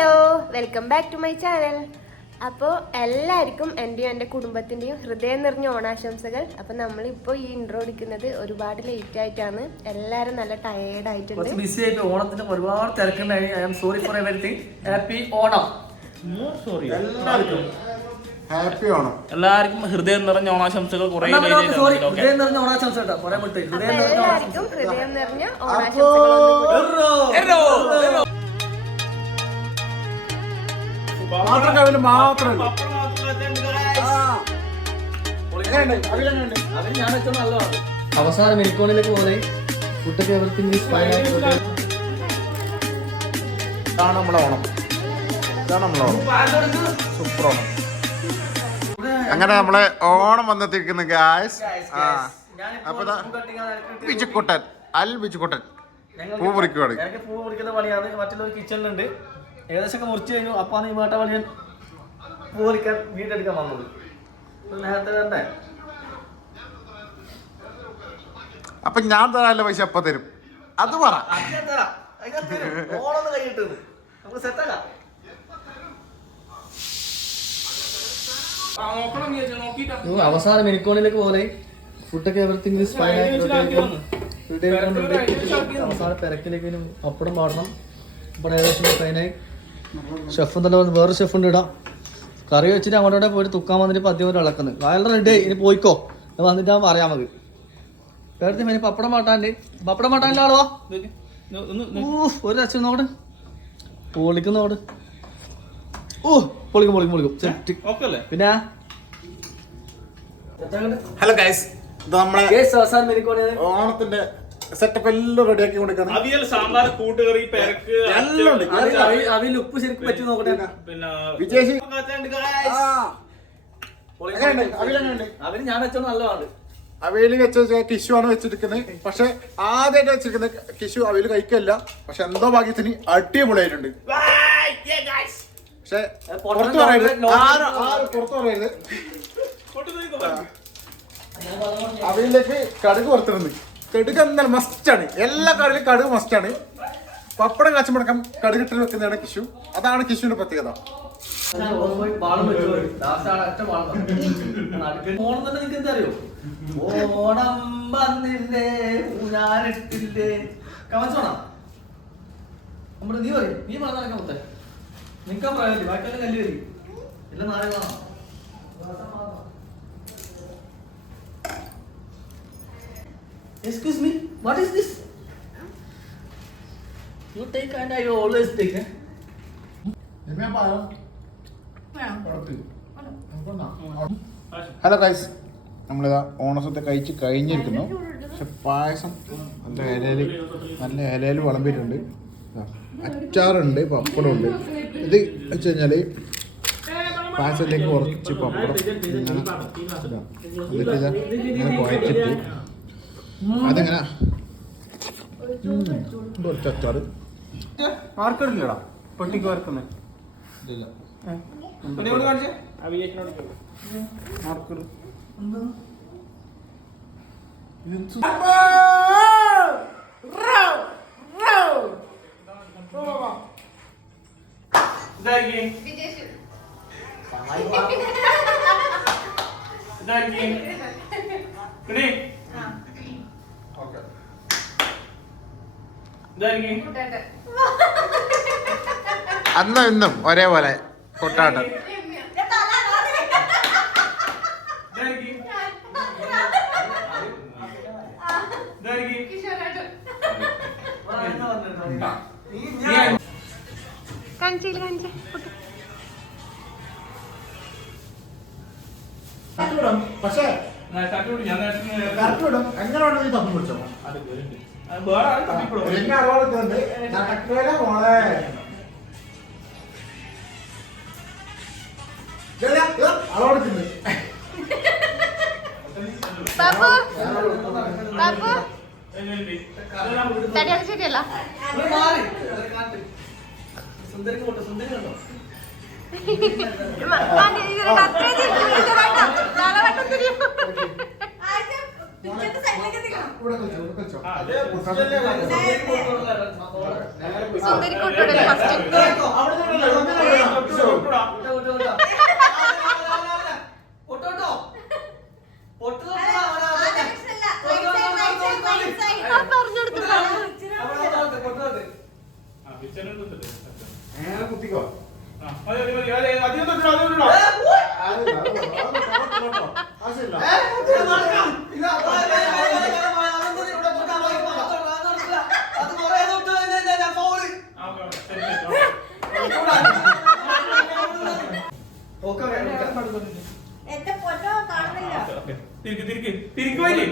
Hello, welcome back to my channel. അപ്പോൾ എല്ലാവർക്കും എൻ്റെയും എൻ്റെ കുടുംബത്തിൻ്റെയും ഹൃദയം നിറഞ്ഞ ഓണാശംസകൾ. അപ്പോൾ നമ്മളിപ്പോൾ ഈ ഇൻട്രോ എടുക്കുന്നത് ഒരുപാട് ലേറ്റ് ആയിട്ടാണ്. എല്ലാവരും നല്ല ടയേർഡ് ആയിട്ടുണ്ട്. ബിസി ആയിട്ട് ഓണത്തിന് ഒരുപാട് തിരക്കുണ്ടായി. I am sorry for everything. Happy Onam. Happy Onam. എല്ലാവർക്കും ഹൃദയം നിറഞ്ഞ ഓണാശംസകൾ. ഹൃദയം നിറഞ്ഞ ഓണാശംസ പറയാൻ പറ്റും. എല്ലാവർക്കും ഹൃദയം നിറഞ്ഞ ഓണാശംസകൾ. അവസാന മിനിക്കോണിലേക്ക് പോലെ ഫുഡൊക്കെ ഇതാണ് നമ്മളെ ഓണം. സൂപ്പർ ഓണം. അങ്ങനെ നമ്മളെ ഓണം വന്നെത്തിയിരിക്കുന്നു ഗായ്സ്. അപ്പൊ ബിജുക്കുട്ടൻ ബിജുക്കുട്ടൻ പൂ മുറിക്കുവാണ്. പൂ മുറിക്കുന്ന പണിയാണ്. മറ്റുള്ളവർ കിച്ചണിലുണ്ട്. ഏകദേശം മുറിച്ചു കഴിഞ്ഞു. അപ്പാണ് ഈ വേട്ട പണിയൻ പൂ മുറിക്കാൻ വീടെടുക്കാൻ വന്നത്. നേരത്തെ തന്നെ അപ്പൊ ഞാൻ തരാനുള്ള പൈസ എപ്പ തരും അത് പറ. ഓണൊന്ന് കൈയിട്ട് നമുക്ക് സെറ്റാക്കാം. അവസാന മിനിക്കോണിലേക്ക് പോലെ ഫുഡൊക്കെ അവസാന തിരക്കിലേക്ക് പപ്പടം പാടണം. ഇവിടെ ഏകദേശം ട്രെയിനായി. ഷെഫ് തന്നെ വേറെ ഷെഫ് ഉണ്ട് ഇടാം. കറി വെച്ചിട്ട് അങ്ങോട്ടോടെ പോയിട്ട് തുക്കാൻ വന്നിട്ട് പദ്യം പോലെ ഇളക്കുന്നത്. വളരെ റെഡി. ഇനി പോയിക്കോ വന്നിട്ട് പറയാം നമുക്ക്. വേറെ ഇനി പപ്പടം മാട്ടാൻ്റെ ആളോ ഒരു രസം നോട്ട് പൊളിക്കുന്നോട്. പൊളിക്കും പിന്നെ ഹലോ ഗൈസ്, ഇത് നമ്മളെ ഓണത്തിന്റെ സെറ്റപ്പ് എല്ലാം റെഡി ആക്കി കൊടുക്കണം. അവിയൽ, സാമ്പാർ, കൂട്ടുകറി, പെരക്ക് അവിയൽ ഉപ്പ് ശരിക്കും പറ്റി നോക്കട്ടെ. അവന് ഞാൻ വെച്ചത് നല്ലതാണ്. അവയില് വെച്ച ടിഷ്യൂ ആണ് വെച്ചിരിക്കുന്നത്. പക്ഷെ ആദ്യമായിട്ട് വെച്ചിരിക്കുന്നത് ടിഷ്യൂ അവയില് കഴിക്കല്ല. പക്ഷെ എന്തോ ഭാഗ്യത്തിന് അടിപൊളിയായിട്ടുണ്ട്. പക്ഷെ പുറത്ത് പറയരുത്, പുറത്ത് പറയരുത്. അവയിലേക്ക് കടുക് പുറത്തിടുന്നു. കടുക് എന്തായാലും മസ്റ്റാണ്. എല്ലാ കറിയിലും കടുക് മസ്റ്റാണ്. പപ്പടം കാച്ചുമ്പടക്കം കടുക് ഇട്ട് വെക്കുന്നതാണ് കിഷു. അതാണ് കിഷുവിന്റെ പ്രത്യേകത. ഓണം തന്നെ നിനക്ക് എന്താ അറിയോ? ഓണം വന്നില്ലേ ഊഞ്ഞാലിട്ടില്ലേ കമച്ചോണം. നമ്മുടെ നീ പറയും, നീ പറഞ്ഞ മൊത്തം നിനക്കാ പറയാല്ലേ. ബാക്കിയെല്ലാം കല്ല് വരും. എല്ലാം നാളെ കാണാം. Excuse me, what is this? You take and I always take. Hello guys, നമ്മളിതാ ഓണസത്തെ കഴിച്ച് കഴിഞ്ഞിരിക്കുന്നു. പക്ഷെ പായസം നല്ല ഇലയിൽ വിളമ്പിയിട്ടുണ്ട്. അച്ചാറുണ്ട്, പപ്പടമുണ്ട്. ഇത് വെച്ച് കഴിഞ്ഞാൽ പായസത്തിലേക്ക് കുറച്ച് പപ്പടം ഇങ്ങനെ കുഴച്ചിട്ട് അതിങ്ങനെ കുറച്ച് അച്ചാറ്. മാർക്കറ്റില്ലടാ പൊട്ടിക്ക് വരക്കുന്നത് അന്നും ഇന്നും ഒരേപോലെ കൊട്ടാട്ടം. പക്ഷേ എങ്ങനെയാണ് നീ തപ്പി പിടിച്ചോ? എന്നെ അറിവാടുന്നുണ്ട്. മോളെ അളവെടുക്കുന്നു. ശരിയല്ല. സുന്ദരി കണ്ടോ? സുന്ദരിക്കുട്ടോടെ ഫസ്റ്റ് കുത്തിക്കോ. അധികം തൊട്ടിടോ. ആവശ്യമില്ല. തിരിക്ക് പോയില്ലേ?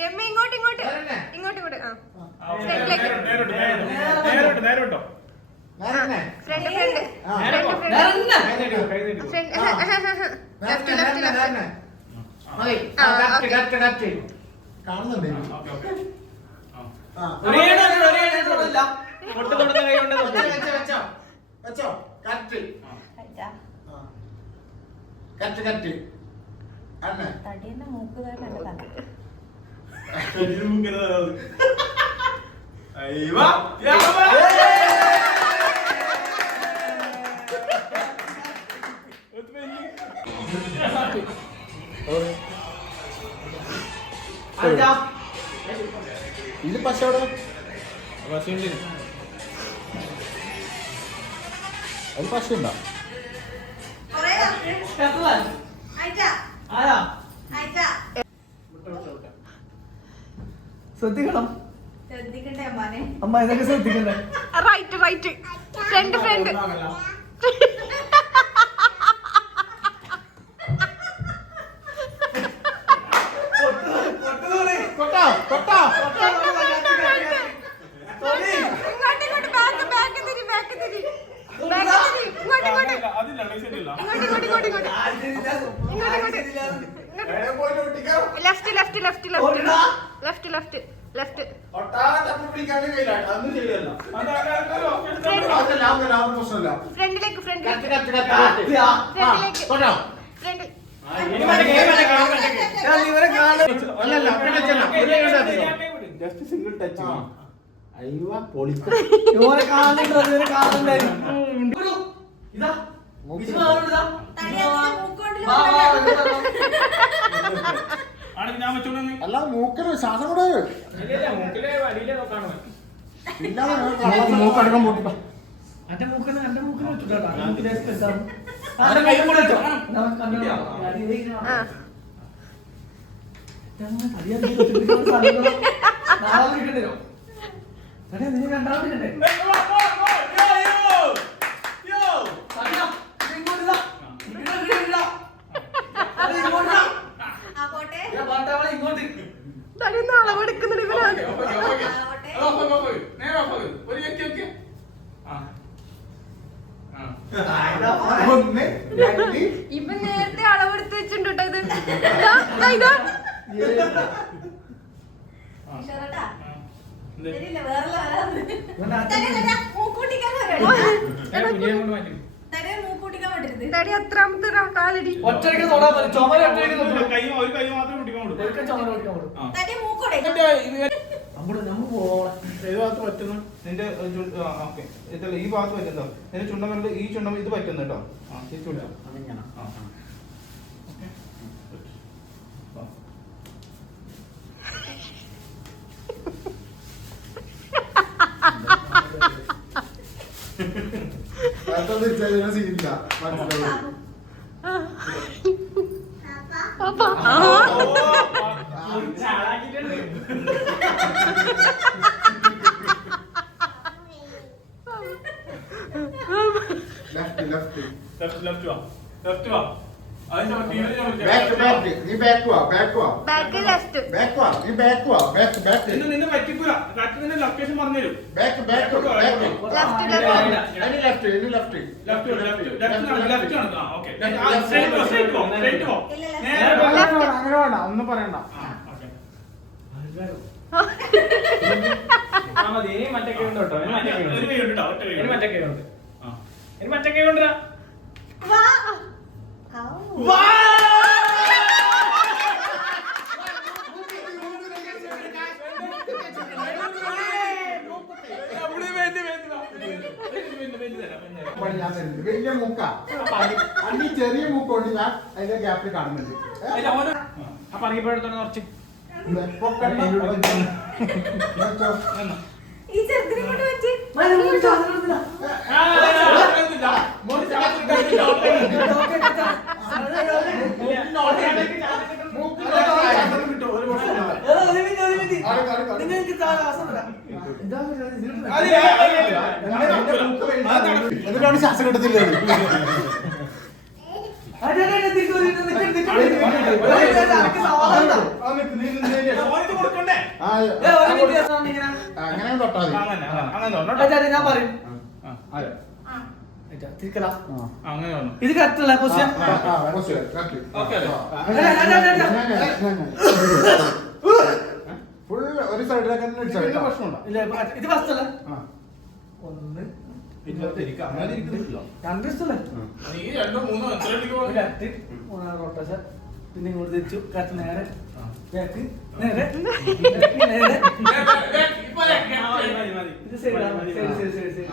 രമ്യ ഇങ്ങോട്ട് ഇങ്ങോട്ട് ഇങ്ങോട്ട് ഇങ്ങോട്ട് നേരോട്ടോ. ഫ്രണ്ട് കാണുന്നുണ്ട്. വെച്ചോ. കറക്റ്റ്. കറക്റ്റ്. അണ്ണ തടിയുടെ മൂക്ക് വേണ്ട ഇത് പശയോടെ അത് പശയുണ്ടോ? ശ്രദ്ധിക്കണം ശ്രദ്ധിക്കണ്ടേ അമ്മാനെ? അമ്മ ഇതൊക്കെ ശ്രദ്ധിക്കണ്ടേ. റൈറ്റ് ഫ്രണ്ട് ലെഫ്റ്റ് ഫ്രണ്ടിലേക്ക് ജസ്റ്റ് സിംഗിൾ ടച്ച്. അയ്യോ പൊളിക്ക. ഇവരെ കാണുന്നുണ്ടായിരുന്നു. ഇതാ അല്ല മൂക്കിന് ശ്വാസം കൂടെ മൂക്കടക്കം പൊട്ടിപ്പ. എന്റെ മൂക്കിന് വെച്ചിട്ടാ ഇപ്പൊ നേരത്തെ അളവെടുത്ത് വെച്ചിട്ടുണ്ട് ഇത്. തടി എത്രാമത്തെ കാലടി ഒറ്റയ്ക്ക് തൊടാൻ പറ്റും. ചുമര ഒറ്റയ്ക്ക് ഒരു കൈ മാത്രം കുട്ടിക്കാൻ നമ്മൾ പോകണം. ഏത് ഭാഗത്ത് പറ്റുന്നു നിന്റെ ഓക്കെ ഇതല്ല ഈ ഭാഗത്ത് പറ്റുന്നോ നിന്റെ ചുണ്ടമല്ല ഈ ചുണ്ടം ഇത് പറ്റുന്നു കേട്ടോ. ആ ഈ ചുണ്ടം അതിങ്ങനെ സീനില്ല മനസ്സിലാവും. ലെഫ്റ്റ് വാ അതിന്റെ നിന്നെ പറ്റിക്കൂല കറക്റ്റ് നിന്റെ ലൊക്കേഷൻ പറഞ്ഞുതരും. അങ്ങനെ വേണ്ട ഒന്നും പറയണ്ട. മറ്റേ കൈ കൊണ്ടുവരാ. ഞാൻ തരുന്നുണ്ട്. വലിയ മൂക്ക അണ്ടി ചെറിയ മൂക്കൊണ്ട് ഞാൻ അതിന്റെ ഗ്യാപ്പിൽ കാണുന്നുണ്ട്. അപ്പൊ അറിയപ്പെടുത്തോണ്ട് കുറച്ച് ഈ ചെറുതിനെ കൊണ്ട് വെച്ച് എന്നിട്ടാണ് ശ്വാസം കിട്ടത്തില്ല. അങ്ങനെ തൊട്ടാ മതി. ഇത് കറക്റ്റല്ല ഫുൾ ഒരു സൈഡിലേക്ക് തന്നെ അടിച്ചാൽ ഇത് ഫസ്റ്റ് അല്ല ഒന്ന് രണ്ട് ഇഷ്ടല്ലേ മൂന്നാം റൊട്ടേഷൻ പിന്നെ ഇങ്ങോട്ട് തിരിച്ചു കറക്റ്റ് നേരെ ബാക്ക് നേരെ നേരെ ഇത് സൈഡ് സൈഡ് സൈഡ് സൈഡ്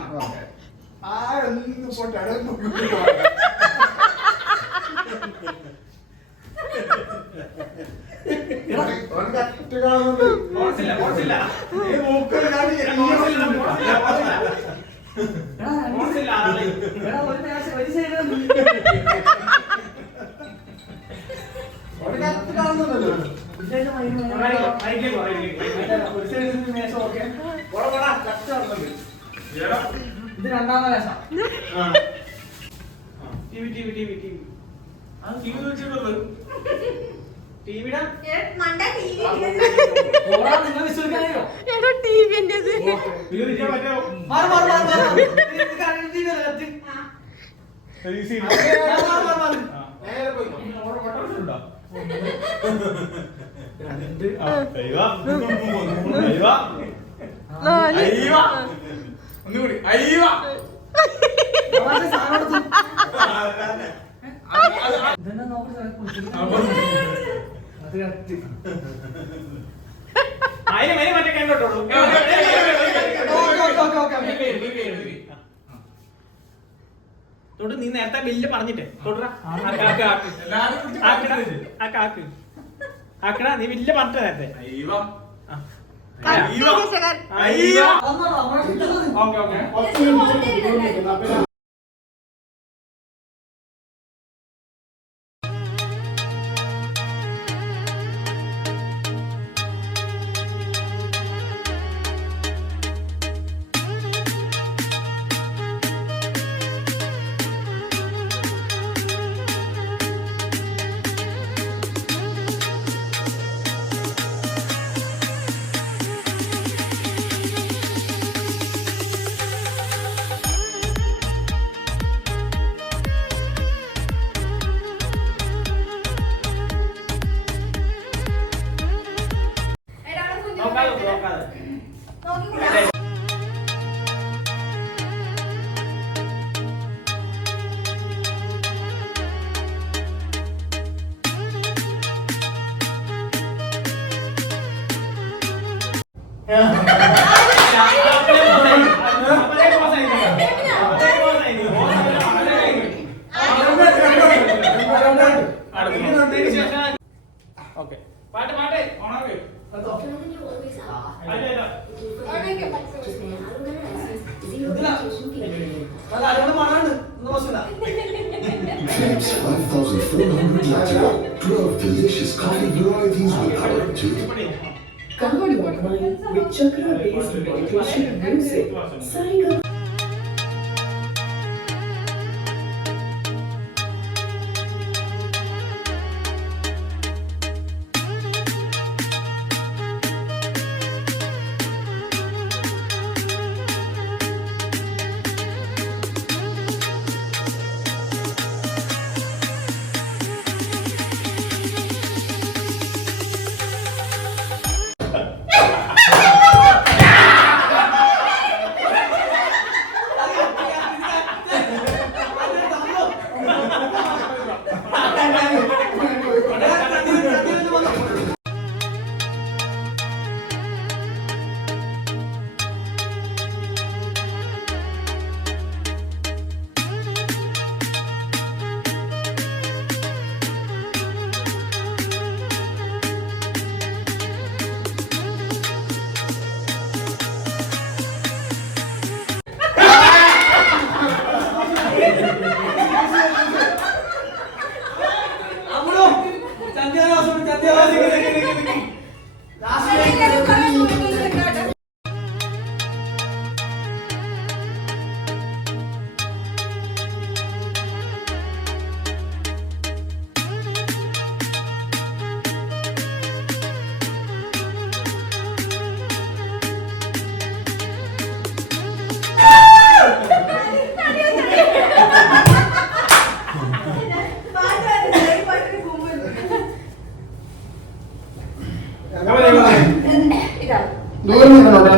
ഇത് രണ്ടാമത്തെ വേഷം മണ്ട നിങ്ങൾ വിശ്വസിക്കാനോ നീ നേരത്തെ ബില്ല് പറഞ്ഞിട്ടേ ആക്കടാ നീ ബില്ല് പറഞ്ഞിട്ട് നേരത്തെ Philips 5400 Latino, 12 delicious coffee varieties with color too. Covered your mind with chakra-based meditation and music. Sariga.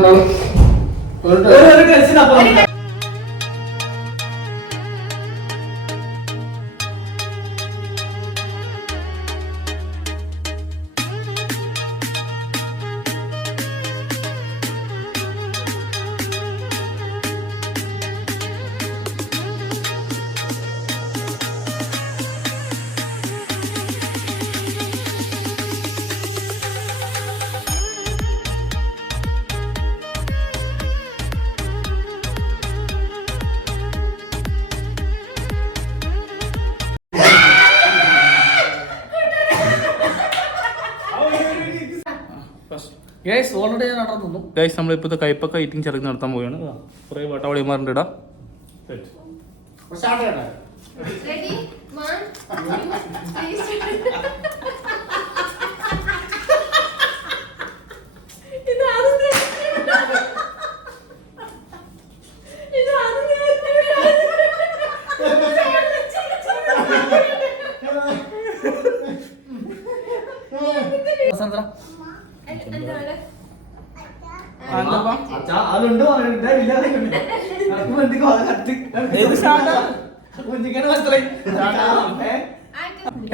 ഒരു ടെൻഷൻ അപ്പുറം. ഗൈസ് ഓൾറെഡി ഞാൻ നടന്നു തന്നു. ഗൈസ് നമ്മളിപ്പോൾ കയ്പക്ക ഈറ്റിംഗ് ചലഞ്ച് നടത്താൻ പോവുകയാണ്. കുറേ വട്ടവളിമാരുണ്ട് ഇടാ. സ്റ്റാർട്ട് ചെയ്യട്ടെ. Ready? 1, 2, 3. വസന്തറ. എന്താ അച്ഛാ അതുണ്ട് പറഞ്ഞിട്ട് ഇല്ലാതെ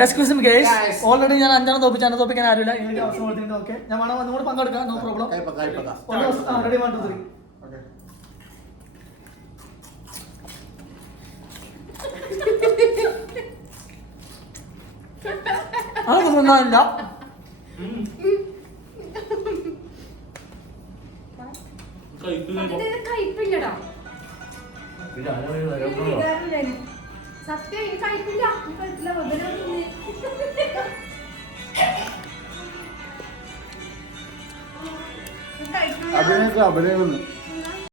എക്സ്ക്യൂസ് മീ ഗൈസ്, ഓൾറെഡി ഞാൻ 5 തോപ്പിച്ചാണ്. തോപ്പിക്കാൻ ആരുമില്ല. എനിക്ക് അവസരം കൊടുത്തിട്ടുണ്ട്. ഓക്കെ, ഞാൻ വേണം ഒന്നുകൂടെ പങ്കെടുക്കാം. No problem. റെഡി 1 2 3. അതൊന്നും ഉണ്ടാവില്ല. കയ്പില്ലടാ സത്യം എനിക്ക് കയ്പില്ല കഴിച്ചില്ല അഭിനയിക്കാം, അഭിനയം